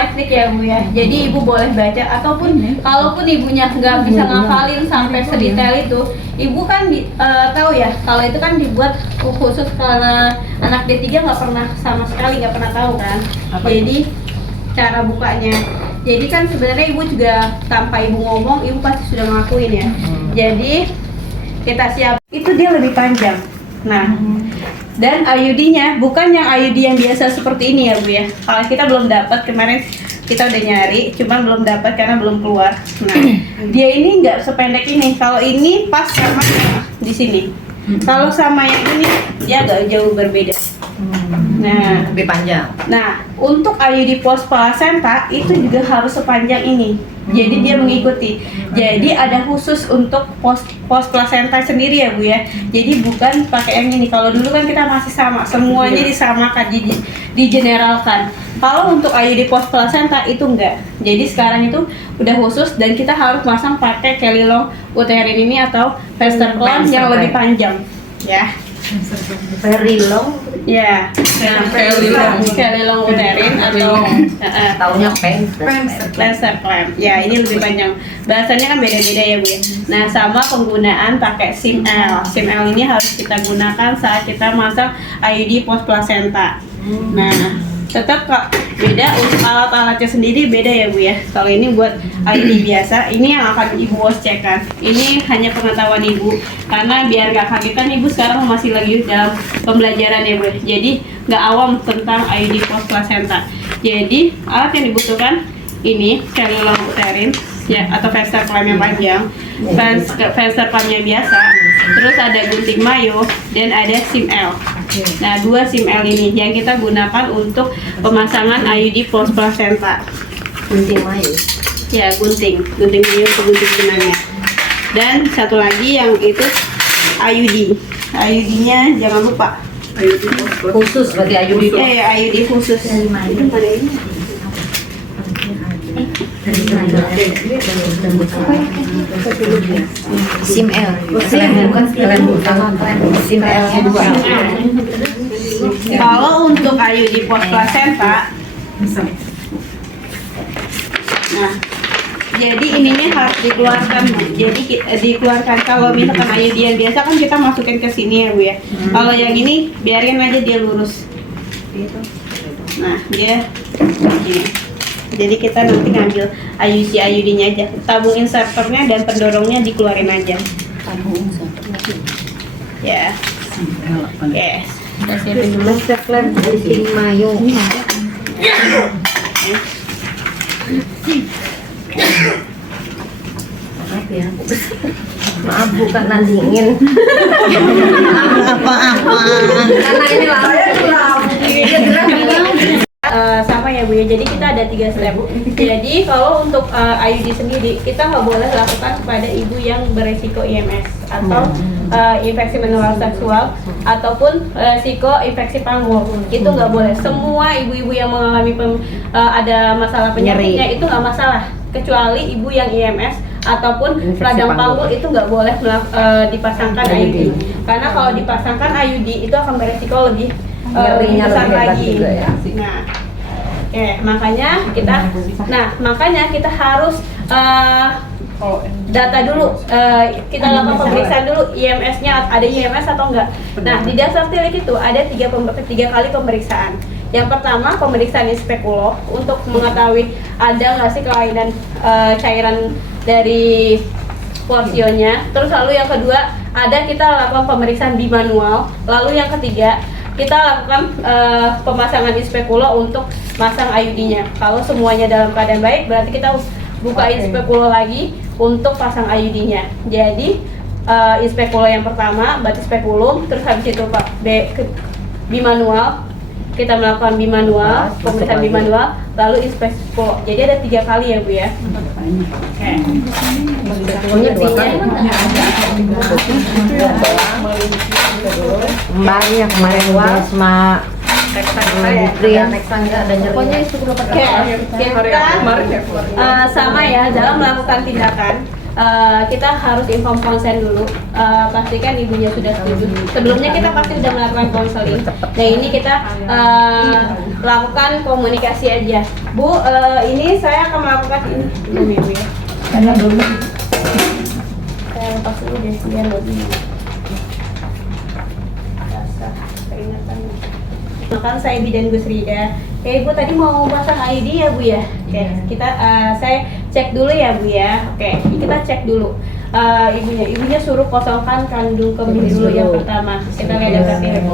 teknik ya Bu ya. Jadi Ibu boleh baca ataupun kalaupun Ibunya nggak bisa ngafalin sampai sedetail itu, Ibu kan tahu ya kalau itu kan dibuat khusus karena anak D3 nggak pernah sama sekali nggak pernah tahu kan. Jadi cara bukanya. Jadi kan sebenarnya Ibu juga tanpa Ibu ngomong, Ibu pasti sudah ngelakuin ya. Jadi kita siap. Itu dia lebih panjang. Nah, dan IUD-nya bukan yang IUD yang biasa seperti ini ya Bu ya. Kalau kita belum dapat kemarin kita udah nyari, cuman belum dapat karena belum keluar. Nah, dia ini nggak sependek ini. Kalau ini pas sama di sini. Kalau sama yang ini dia agak jauh berbeda. Nah, lebih panjang. Nah, untuk IUD post placenta itu juga harus sepanjang ini. Jadi dia mengikuti. Jadi ada khusus untuk post placenta sendiri ya Bu ya. Jadi bukan pakai yang ini. Kalau dulu kan kita masih sama, semuanya disamakan, digeneralkan. Kalau untuk IUD post placenta itu enggak. Jadi sekarang itu udah khusus dan kita harus pasang pakai Kelly-Long uterin ini atau Vester clamp yang lebih panjang. Ya. Very long. Ya. Kelly-Long uterin atau Taunya Vester clamp. Ya, ini lebih panjang. Bahasanya kan beda-beda ya Bu ya. Nah, sama penggunaan pakai SIM L. SIM L ini harus kita gunakan saat kita masang IUD post placenta. Nah, tetap kok beda untuk alat-alatnya sendiri beda ya Bu ya. Kalau ini buat IUD biasa, ini yang akan Ibu wash check kan. Ini hanya pengetahuan Ibu karena biar gak kaget kan Ibu sekarang masih lagi dalam pembelajaran ya Bu. Jadi nggak awam tentang IUD post placenta. Jadi alat yang dibutuhkan ini Kelly-Long uterin ya atau Vester clamp yang panjang, Vester clamp-nya biasa, terus ada gunting mayo dan ada SIM L. Nah, 2 SIM L ini yang kita gunakan untuk pemasangan IUD post placenta. gunting mayo. Ya, gunting mayo untuk gunting benangnya. Dan satu lagi yang itu IUD. IUD-nya jangan lupa. Khusus bagi IUD. IUD khusus. Itu mana ini? SIM L. SIM L nya 2. Kalau untuk IUD post placenta, nah, jadi ininya harus dikeluarkan. Jadi dikeluarkan. Kalau misalkan IUD yang biasa kan kita masukin ke sini ya Bu ya. Kalau yang ini biarin aja dia lurus. Nah, dia begini. Jadi kita nanti ngambil IUD-nya aja. Tabung inserternya dan pendorongnya dikeluarin aja. Ya. Oke. Kita siapin dulu. Vester clamp gunting mayo. Maaf ya. Maaf bukan nandingin. Apa-apa. Karena ini sama ya Bu ya, jadi kita ada 3 step. Jadi kalau untuk IUD sendiri kita nggak boleh lakukan kepada ibu yang beresiko IMS atau infeksi menular seksual ataupun resiko infeksi panggul, itu nggak boleh. Semua ibu-ibu yang mengalami ada masalah penyakitnya itu nggak masalah, kecuali ibu yang IMS ataupun radang panggul itu nggak boleh dipasangkan IUD, karena kalau dipasangkan IUD itu akan beresiko lebih besar lagi. Nah, makanya kita harus data dulu, kita lakukan pemeriksaan dulu IMS-nya, ada IMS atau enggak. Nah, di dasar tilik itu ada 3 kali pemeriksaan. Yang pertama pemeriksaan inspekulo untuk mengetahui ada nggak sih kelainan cairan dari porsionya. Terus lalu yang kedua ada kita lakukan pemeriksaan bimanual. Lalu yang ketiga kita lakukan pemasangan inspekulo untuk masang IUD-nya. Kalau semuanya dalam keadaan baik, berarti kita buka inspekulo lagi untuk pasang IUD-nya. Jadi inspekulo yang pertama, berarti spekulum, terus habis itu bimanual, kita melakukan bimanual, pemeriksaan bimanual, lalu inspekulo. Jadi ada 3 kali ya Bu ya. Oke. Mbaknya kemarin sama pokoknya itu sama ya dalam melakukan tindakan kita harus inform konsen dulu. Pastikan ibunya sudah setuju. Sebelumnya kita pasti sudah melakukan konseling. Nah ini kita lakukan komunikasi aja. Bu, ini saya akan melakukan ini. Belum ya Bu ya? Karena belum. Saya lepas dulu deh biar lebih. Rasa keingetannya. Makan saya Bidan Gus Rida. Oke, Ibu tadi mau pasang ID ya Bu ya? Oke, kita saya cek dulu ya Bu ya. Oke, kita cek dulu. Ibunya suruh kosongkan kandung kemih dulu yang pertama. Kita lihat data tilik.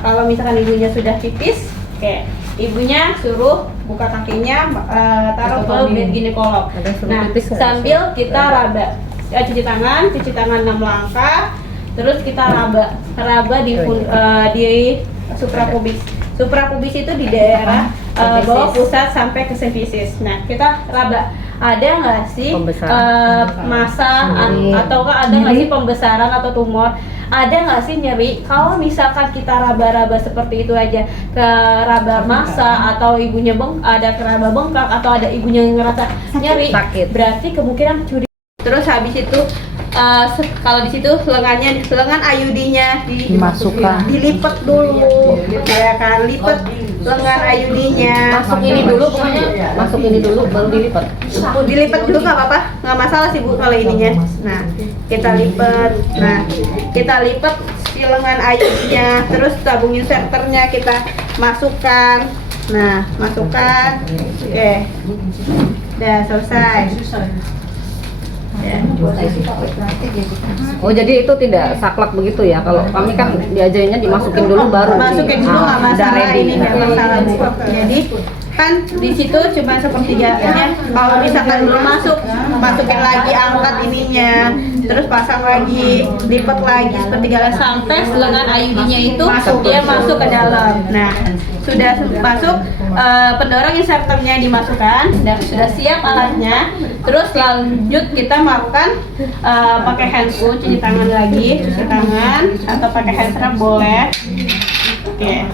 Kalau misalkan ibunya sudah pipis, oke, ibunya suruh buka kakinya, taruh ke bed ginekolog. Nah, sambil kita raba, cuci tangan 6 langkah, terus kita raba di suprapubis. Suprapubis itu di daerah bawah pusat sampai ke cervix. Nah, kita raba. Ada nggak sih masa ataukah ada nggak sih pembesaran atau tumor? Ada nggak sih nyeri? Kalau misalkan kita raba-raba seperti itu aja, ke raba masa atau ibunya ada keraba bengkak atau ada ibunya yang ngerasa nyeri, Sakit. berarti kemungkinan curi. Terus habis itu kalau di situ lengan IUD-nya Dimasukkan. dilipat dulu, ya kan, lipat lengan IUD-nya. Masuk ini dulu pokoknya. Masuk ini dulu baru dilipat. Dilipat dulu nggak apa-apa, nggak masalah sih Bu kalau ininya. Nah, kita lipat. Nah, kita lipat si lengan IUD-nya, terus tabung inserternya kita masukkan. Nah, masukkan. Oke. Udah selesai. Ya. Oh jadi itu tidak saklek begitu ya? Kalau kami kan diajarinnya dimasukin dulu baru. Masukin dulu nggak masalah, ini nggak masalah Bu. Jadi kan di situ cuma sepertiganya. Kalau misalkan belum masukin lagi, angkat ininya, terus pasang lagi, lipat lagi sepertiga sampai lengan IUD-nya itu dia masuk ke dalam. Nah, sudah masuk, pendorong inserternya dimasukkan dan sudah siap alatnya. Terus lanjut kita melakukan pakai handscoon, cuci tangan lagi, cuci tangan atau pakai hand strap boleh. Oke.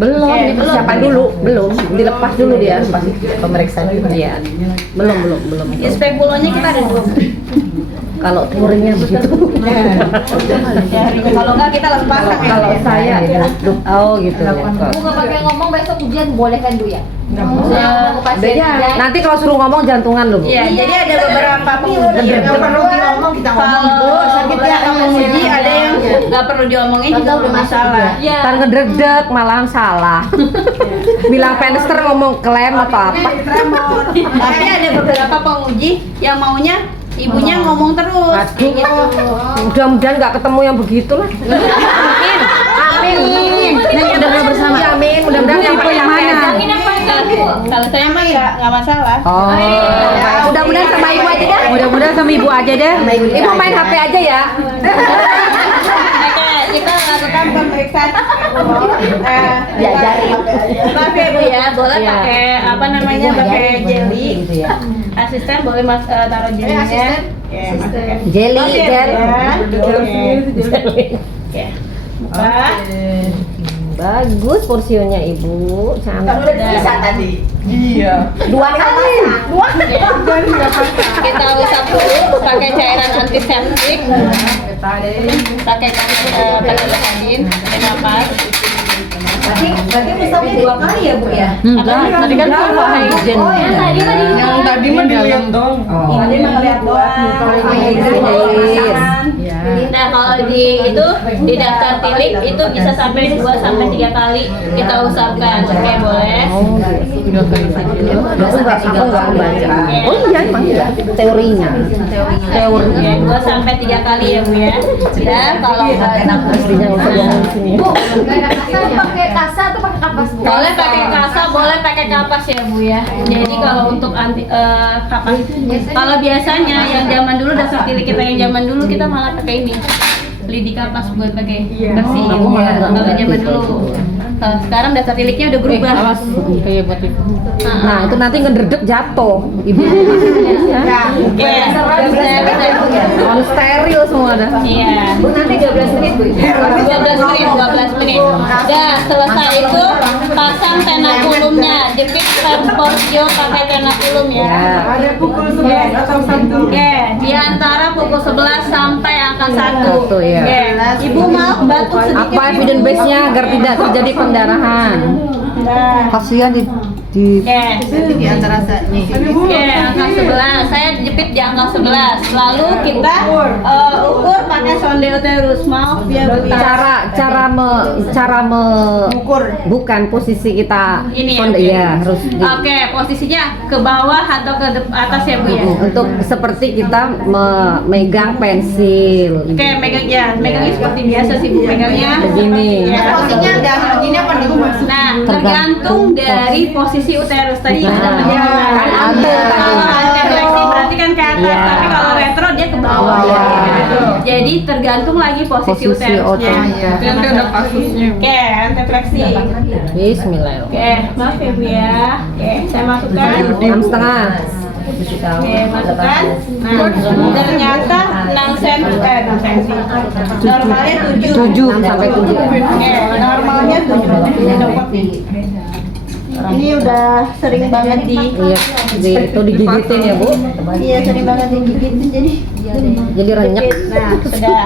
Belum, ini persiapan dulu, belum dilepas dulu dia. Pemeriksaan juga. Iya. Belum. Spekulanya kita ada 2. Kalau touringnya begitu. Kalau enggak kita lepas Kalau saya oh gitu ya. Bu nggak pakai ngomong besok ujian boleh kan Bu ya? Nanti kalau suruh ngomong jantungan loh. Bu. Iya, jadi ada beberapa penguji yang nggak perlu diomong, kita ngomong Bu. Sakitnya penguji ada yang nggak perlu diomongin juga nggak masalah. Iya. Ntar ngedredeg malahan salah. Bilang penster ngomong klaim atau apa. Tapi ada beberapa penguji yang maunya ibunya ngomong terus. Aduh, Gitu. mudah-mudahan nggak ketemu yang begitulah. Amin. Mudah-mudahan bersama. Ya, amin. Mudah-mudahan yang pakai yang mana? Kalau saya mah nggak masalah. Oh, mudah-mudahan sama ibu aja deh. Mudah-mudahan sama ibu aja deh. Ibu main HP aja ya. Oke, kita lakukan pemeriksaan. Diajarin. Maaf ya Bu ya, boleh Iya. pakai apa namanya, pakai jelly. Asisten boleh taruh jelinya. Jelly, Oke, gel. ya. Oke. Buka. Bagus porsinya ibu. Cantik. tadi. Iya. 2 kali. Kita usap dulu pakai cairan antiseptik. Pakai angin, pakai napas. Berarti usapnya 2 kali ya Bu ya? Enggak, tadi kan sama hygiene. Yang tadi mah dilihat dong. Tadi mah ngeliat Nah, kalau di daftar tilik itu bisa sampai 2 sampai 3 kali kita usapkan. Oke, boleh. Aku enggak membaca. Oh iya, emang iya. Teorinya. Ya, 2 sampai 3 kali ya Bu ya. Dan kalau Aslinya usah ngomong di sini. Bu, pakai kasa atau pakai kapas Bu? boleh pakai kasa, boleh pakai kapas ya Bu ya. Jadi kalau untuk kapas, kalau biasanya yang zaman dulu daftar tilik kita yang zaman dulu kita malah pakai ini. Lidi kapas buat pakai bersih. Aku malah nggak Kalau ngerti. zaman dulu. Kalau sekarang daftar tiliknya udah berubah. Kayak buat itu. Nah, itu nanti ngedredeg jatuh. Ibu. Oke, On steril semua dah. iya. Bu nanti 12 menit Bu. 12 menit. Udah selesai itu pasang tenakulumnya jepit Porsio pakai tenakulum ya. Ada pukul 11 atau 1. Oke, di antara pukul 11 sampai angka 1. Satu, ya. Oke, Ibu maaf batuk sedikit. Apa evidence base-nya agar tidak terjadi pendarahan? Nah, Kasihan di oke. Di antara Oke, angka 11. Saya jepit di angka 11. Lalu kita ukur pakai sonde uterus. Maaf ya Bu. cara ukur. bukan posisi kita Ini ya, sonde, oke. ya harus Oke, posisinya ke bawah atau ke atas ya Bu ya. untuk seperti kita memegang pensil. Oke, megangnya seperti biasa sih Bu, megangnya Begini. Ya. Posisinya ada begini apa nih? Nah, tergantung dari posisi uterus tadi yang sudah menjelaskan. Kan anter tadi. Kalau antefleksi berarti kan ke atas, Iya. tapi kalau retro dia ke bawah. Iya. Jadi tergantung lagi posisi uterusnya. uterusnya. Nanti ada kasusnya. Oke, antefleksi. Bismillah. Oke, maaf ya Bu ya. Oke, saya masukkan. 6,5. Oke, masukkan. Nah, ternyata 6 cm. Normalnya 7. 7 sampai 7. Oke, normalnya 7. Ini copot nih. Ini udah sering banget Iya, itu digigitin ya, Bu. Iya, sering banget digigitin Jadi renyek. Nah, sudah.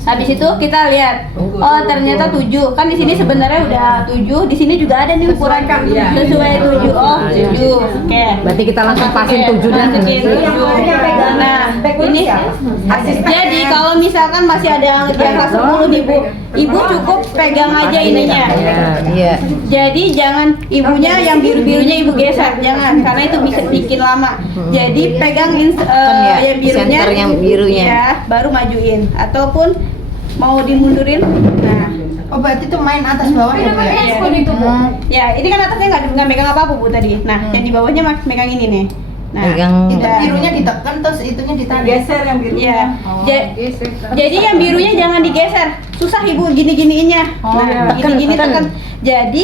Habis itu kita lihat, oh ternyata 7. Kan di sini sebenarnya udah 7. Di sini juga ada nih ukuran sesuai 7. Oh, 7. Oke. Berarti kita langsung pasin 7 dan Masukin 7. Nah, ini jadi kalau misalkan masih ada yang di angka 10 nih Bu, Ibu cukup pegang aja ininya. Iya. Jadi jangan ibunya yang biru-birunya Ibu geser, jangan, karena itu bisa bikin lama. Jadi pegangin yang birunya, center yang birunya. ya, baru majuin ataupun mau dimundurin. Nah, Oh berarti itu main atas bawah ya Bu ya? ya ini kan atasnya nggak megang apa-apa Bu tadi. Nah, yang di bawahnya megang ini nih. Nah, Megang- Itu udah. birunya ditekan terus itunya ditarik. Geser yang Iya. Jadi yang birunya jangan digeser. Susah Ibu gini-giniinnya. Nah, gini-gini tekan. Jadi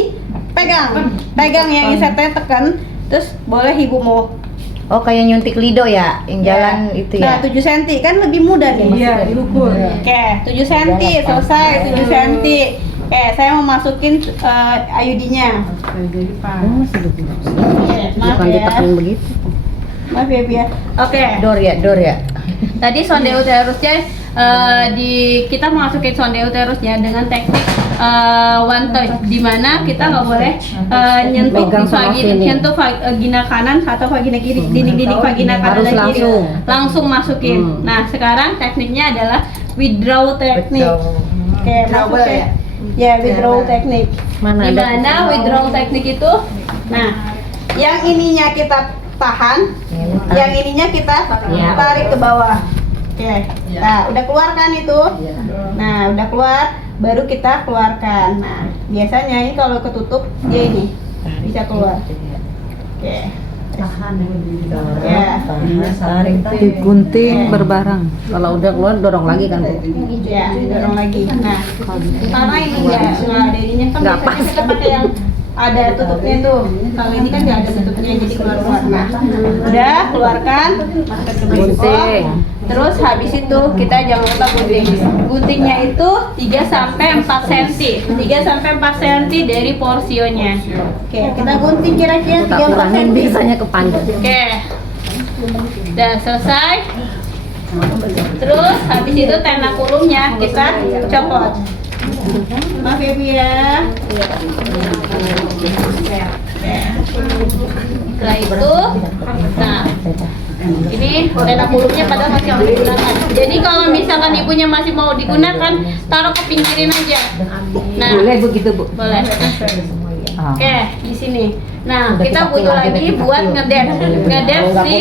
pegang yang insertnya tekan. Terus boleh Ibu mau. Oh, kayak nyuntik lido ya, yang jalan itu Nah, ya. 7 cm kan lebih mudah nih. Iya, diukur. Oke, 7 cm selesai 7 cm. Oke, saya mau masukin IUD-nya. Oke, maaf Bukan ya. ditekan begitu. Maaf ya, Bu ya. Oke. Dor ya. Tadi sonde uterusnya kita masukin sonde uterusnya dengan teknik one touch, di mana kita nggak boleh nyentuh Megang sana sini. nyentuh vagina kanan atau vagina kiri, dinding-dinding vagina kanan Harus dan kiri. langsung. Langsung masukin. Nah, sekarang tekniknya adalah withdraw teknik. Oke, Withdrawal masuk ya? ya withdraw teknik. Mana Di ada? mana withdraw teknik itu? Nah, yang ininya kita tahan, yang ininya kita Ya. tarik ke bawah. Oke. Nah, udah keluar kan itu? Nah, udah keluar, baru kita keluarkan. Nah, biasanya ini kalau ketutup dia ini bisa keluar. Oke. Ya. Digunting berbarang. Kalau udah keluar dorong lagi kan, Bu? Ya, dorong lagi. Nah, karena ini nggak ada ininya kan Nggak biasanya kita pakai yang ada tutupnya tuh. Kalau ini kan nggak ada tutupnya, jadi keluar. Nah, udah keluarkan, masukkan ke Gunting. bengkok. Terus habis itu kita jangan lupa gunting. Guntingnya itu 3 sampai 4 cm. 3 sampai 4 cm dari porsionya. Oke, kita gunting kira-kira 3 Tak 4 kurangin cm. bisanya kepanjang. Oke. Udah selesai. Terus habis itu tenakulumnya kita copot. Maaf ya Bu ya. Setelah itu, nah ini tenakulumnya padahal masih mau digunakan. Jadi kalau misalkan ibunya masih mau digunakan, taruh ke pinggirin aja. Nah, Boleh begitu, Bu? boleh. Oke, di sini. Nah, Udah kita kita butuh pulang, lagi kita buat pulang. ngedep si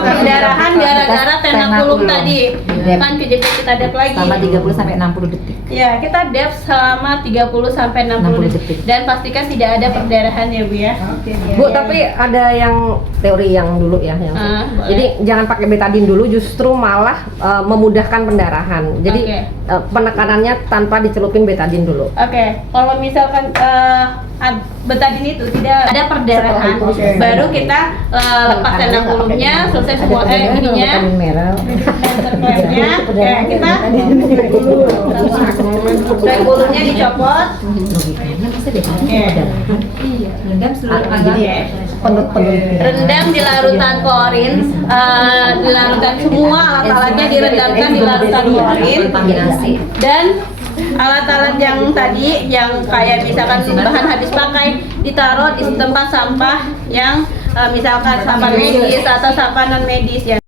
perdarahan gara-gara tenakulum tadi. Kan kejepit kita dep lagi. Sama 30 sampai 60 detik. Ya, kita dep selama 30 sampai 60 detik. Dan pastikan tidak ada perdarahan ya, Bu ya. Bu, tapi ada yang teori yang dulu ya, yang Boleh. jadi jangan pakai betadine dulu, justru malah memudahkan pendarahan. Jadi Oke. penekanannya tanpa dicelupin betadine dulu. Oke, kalau misalkan betadine itu tidak ada perdarahan, baru kita lepas tendang kulumnya, selesai semua ininya, klaimnya, ya kita dari kulumnya dicopot. Rendam seluruh alat. Rendam di larutan klorin, dilarutkan semua alat-alatnya direndamkan di larutan klorin, dan alat-alat yang tadi yang kayak misalkan bahan habis pakai ditaruh di tempat sampah yang misalkan sampah medis atau sampah non medis ya.